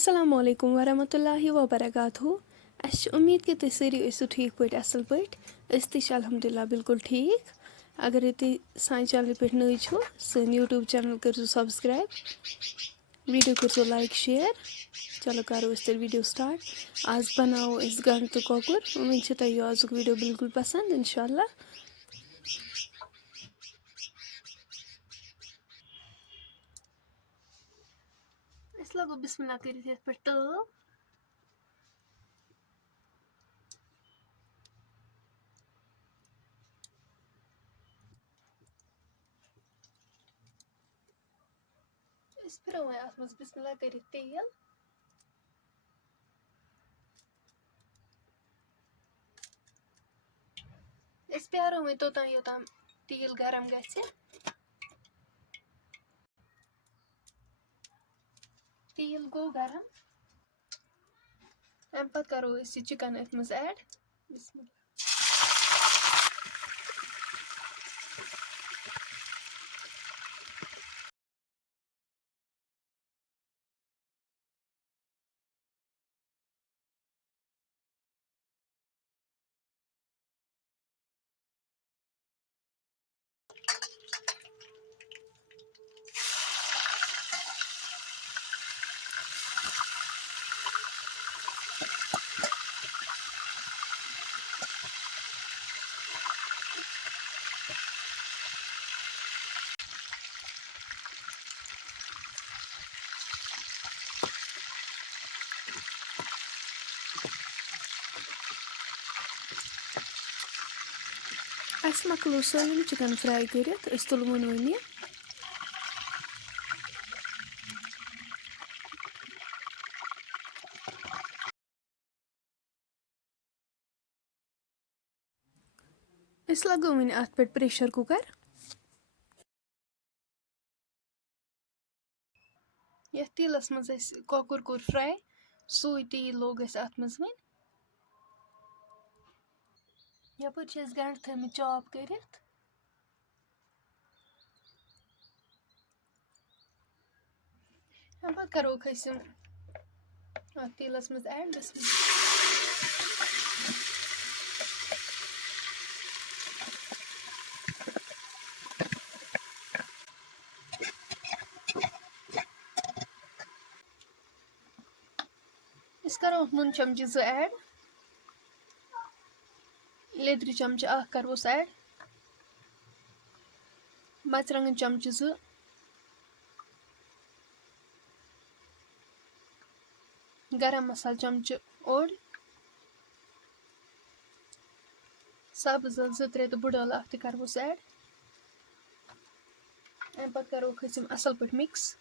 अस्सलाम वालेकुम वरहमतुल्लाहि वबरकातुहू। उम्मीद कि तुम सारी ठीक पे असल पे अल्हम्दुलिल्लाह बिल्कुल ठीक। अगर तुम सान चैनल पे नई छो सन यूट्यूब चैनल करो सब्सक्राइब, वीडियो करो लाइक शेयर। चलो करो तेल वीडियो स्टार्ट। आज बनाओ गंड तो कोकुर। उम्मीद है तुम आज वीडियो बिल्कुल पसंद इंशाल्लाह। लगो बिस्मिल्लाह कर पे टब। फिर अत मज बिस्मिल्लाह कर तेल। प्यारो वो तोतान योतान तेल गरम गए। तेल गो गरम। अम पे करो चिकन अत मज ऐड। अस मकलो सालम चिकन फ्राई कर तुलवन वन। लगो वन अत पे प्रेशर कुकर। ये तेलस मज कोकुर कोर फ्राई सुई तेल लोग अत मज वन। यपर गंड थम चॉप कर। पे करो तेलस मज ऐड। करो नुन चमच 2 ऐड। लेदर चमच करोस ऐड। मरचंगन चमच 2। गरम मसाला चमच ओड। सब्ज 2-3 तो बुड़ करोस ऐड। अम पे करो असल पे मिक्स।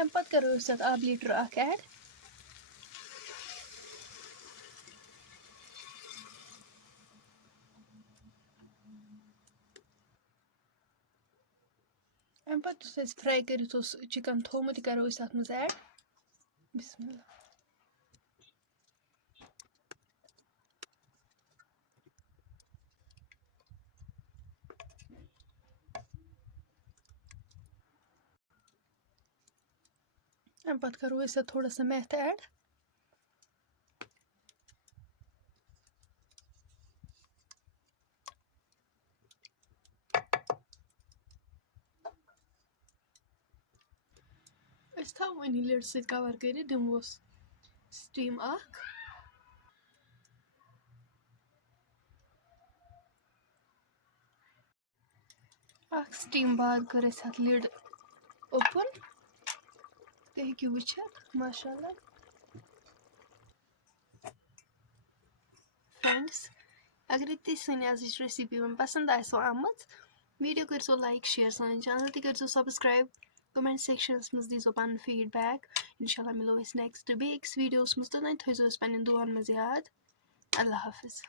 अम पे करो आब लीटर ऐड। अम पे फ्राई कर चिकन थोमुत करो अत मज ऐड। बिस्मिल्लाह। अम पे करो थोड़ा सा मेथ ऐड। थो वन लिड सत कवर कर दिमोस स्टीम स्टीम बाद कर लिड ओपन। तुम हेकु वुचित माशाअल्लाह। फ्रेंड्स अगर तुम सन रेसिपी पसंद आम वीडियो करो लाइक शेयर सान चैनल तरो सब्सक्राइब। कमेंट सेक्शनस मज दीजो पन फीडबैक। इंशाल्लाह मिलो नेक्स्ट बेस वीडियोस मज तो थो पे दुआन मज याद। अल्लाह हाफिज।